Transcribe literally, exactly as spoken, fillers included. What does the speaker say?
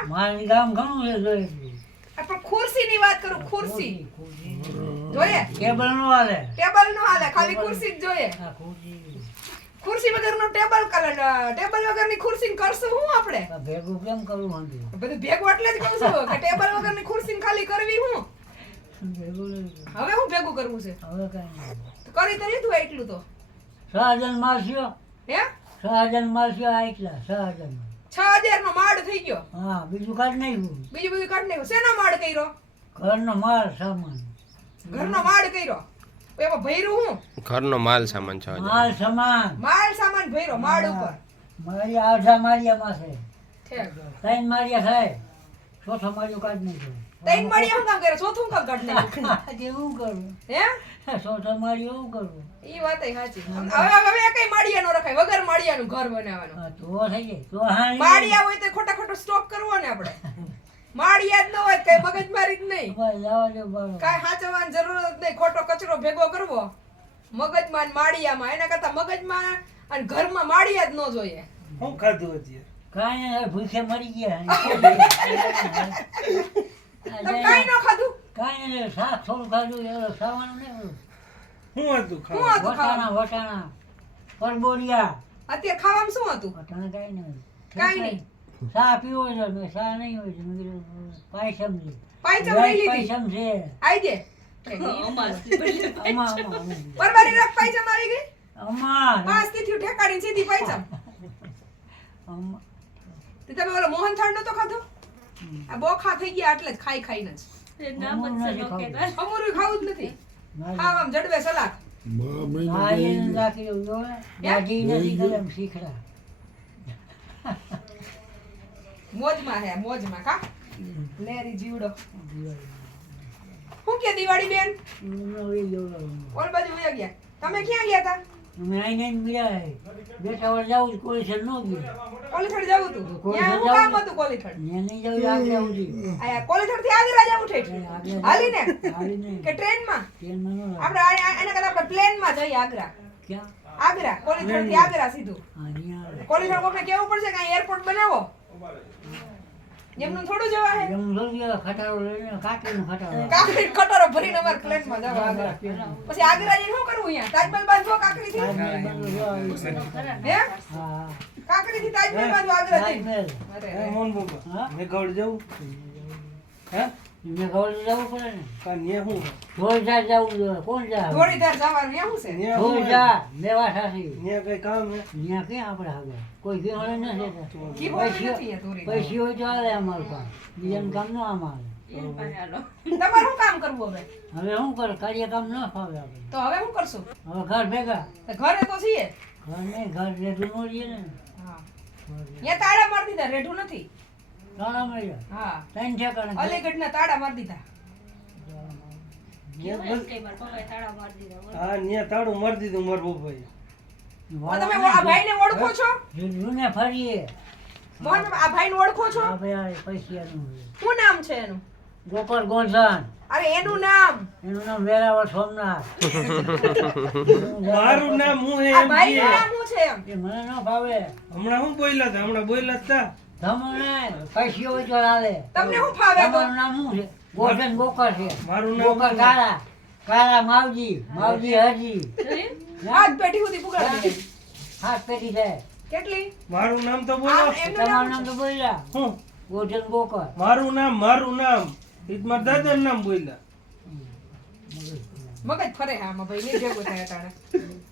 મારી ગામ ઘણું છે જોઈ પણ ખુરશી ની વાત કરું ખુરશી જોઈએ ટેબલ નો હાલે ટેબલ નો હાલે ખાલી ખુરશી જ જોઈએ આ ખુરશી ખુરશી વગરનો ટેબલ કલર ટેબલ વગરની ખુરશી કરશું હું આપણે આ ભેગું કેમ કરવું માંગે બધું ભેગું એટલે જ કહું છું કે ટેબલ વગરની ખુરશી ખાલી કરવી હું ભેગું નહીં. હવે હું ભેગું કરવું છે હવે કાંઈ નહીં. તો કરી તો લીધું એટલું તો સહજન મારસ્યો હે સહજન મારસ્યો આ એટલા સહજન છ હજાર નો માળ થઈ ગયો હા બીજું કાંઈ નહીં બીજું બધું કાઢ નાખ્યું શેનો માળ કર્યો ઘરનો માલ સામાન ઘરનો માળ કર્યો એમાં ભર્યું હું ઘરનો માલ સામાન છે માલ સામાન માલ સામાન ભર્યો માળ ઉપર મારી આધા મારિયામાં છે ઠેક ત્રણ મારિયા થાય ચોથો મારિયો કાઢ નહીં તૈન માળી હું કામ કરે ચોથું કામ કાઢ નાખ્યું આજે હું કરું હે ચોથો મારિયો હું કરું ઈ વાત સાચી હવે હવે એકઈ માળિયા નો રખાય વગર માળિયાનું ઘર બનાવવાનું હા, તો થઈ જાય તો હા માળિયા હોય તો ખોટા ખોટો સ્ટોક કરવો ને આપણે માળિયા જ ન હોય કઈ મગજમારી જ નહીં જવા દે બાળો કાઈ હાચવાની જરૂર જ નહીં ખોટો કચરો ભેગો કરવો મગજમાં ને માળિયામાં એના કરતા મગજમાં અને ઘરમાં માળિયા જ ન જોઈએ હું ખાધું અત્યારે કાંઈ નહીં, ભૂખે મરી ગયા તમે કાઈ ન ખાધું કાંઈ નહીં શાક થોડું ખાધું એવું ખાવાનું નહીં શું હતું શું ખાવા હતું વટાણા ખાવાનું વટાણા પરબોરિયા અત્યારે ખાવામાં શું હતું વટાણા કાંઈ નહીં કાંઈ નહીં ચા પીવો છે મેં ચા નહીં હોય છે મેં કીધું પાયસમ છે પાયચમ લઈ લીધી પાયસમ છે આઈ દે અમા અમા પરબારી રાખ પાયચમ આવી ગઈ અમા પાંચ થી ઠેકાડી સીધી પાયચમ અમા તે તમે ઓલો મોહનથાળ નતો ખાધો આ બોખા થઈ ગયા એટલે જ ખાઈ ખાઈને જ અમરું ખાવું જ નથી ખાવામાં જડવે સલાડ નારિયેળ નાખી દઉં જો દાઢી નથી કરે એમ શીખડા મોજમાં હે મોજમાં કા લેરી જીવડો હું કે દિવાળી બેન ઓલ બાજુ વયા ગયા તમે ક્યાં ગયા તા અમે આઈને મળ્યા બેટા વાર જાવું કોલેશન નો ગયું કોલીથડ જવું તું ત્યાં હું કામ હતું કોલીથડ ને નહીં જાવું આગળ સુધી આયા કોલીથડ થી આગળ જવું ઠેઠ હાલીને હાલીને કે ટ્રેન માં ટ્રેનમાં ન આપણે આ- આ- એના કરતા આપણે પ્લેન માં જઈએ આગ્રા ક્યાં આગ્રા કોલીથડ થી આગ્રા સીધું હા અહીંયા કોલીથડ કોકને કેવું પડશે કે અહીં એરપોર્ટ બનાવો એમનું થોડું જવા હે એમ જોઈએ ખટારો લઈને કાકીનો ખટારો કાકડી કટોરો ભરીને અમાર પ્લેન માં જવા આગ્રા પછી આગ્રા જઈને શું કરવું અહીંયા તાજમહેલ બાંધવો કાકડી થી હે હા કાકડી થી તાજમહેલ બાંધવો આગ્રા જઈને તાજમહેલ અરે હે મોહન બાબા હા? મેં ગવડ જવું હે મેં ગવડ જવું પડે ને કા ને હું ધોળીધાર જવું જોઈએ કોણ જાય ધોળીધાર જવાનું ત્યાં શું છે ને હું ધોળીધાર મેવા સાસી ને કઈ કામ હે ત્યાં ક્યાં આપણે આગળ કોઈ ગીહોળે નથી કી બોલ નથી અહીંયા ધોળીધાર પૈસી હોય તો હાલે અમારું કામ બીજાનું કામ ન અમારે તમારે શું કામ કરવું હવે હવે શું કરે કાર્ય કામ ન ફાવે આપણે તો હવે શું કરશું હવે ઘર ભેગા તો ઘરે તો છીએ ઘર નહીં ઘર રેડું ન રહીએ ને હા અહીંયા તાળા મારી દીધા રેઢું નથી તાળા મળ્યા હા ત્રણ ઠેકાણે અલીગઢના તાળા મારી દીધા ને બસ- હા ને તાળું મારી દીધું મારા પપ્પાએ તો તમે આ ભાઈને ઓળખો છો રેડુંને ફરીએ મોહન આ ભાઈને ઓળખો છો આ ભાઈ પૈસાનું શું નામ છે એનું ગોપાલ ગોંધન અરે એનું નામ એનું નામ વેરાવળ સોમનાથ મારું નામ હું હે આ એમ ભાઈનું કે નામ શું છે એમ એ મને ન ફાવે હમણાં હું બોલ્યા હતા હમણાં બોલ્યા હતા તમને પૈસી હોય તો હાલે તમને શું ફાવે તો તમારું નામ શું છે ગોઠન ગોકર છે મારું નામ ગોકર કાળા કાળા માવજી માવજી હરજી હાથ પેઢી સુધી પુગાડી હાથ પેટી છે કેટલી મારું નામ તો આમ બોલો એમનું તમારું નામ નામ તો બોલ્યા હું ગોઠન ગોકર મારું નામ મારું નામ ઈ જ મારા દાદાનું નામ બોલ્યા મગજ ફરે હા આમાં ભાઈ નહીં ભેગું થાય અટાણે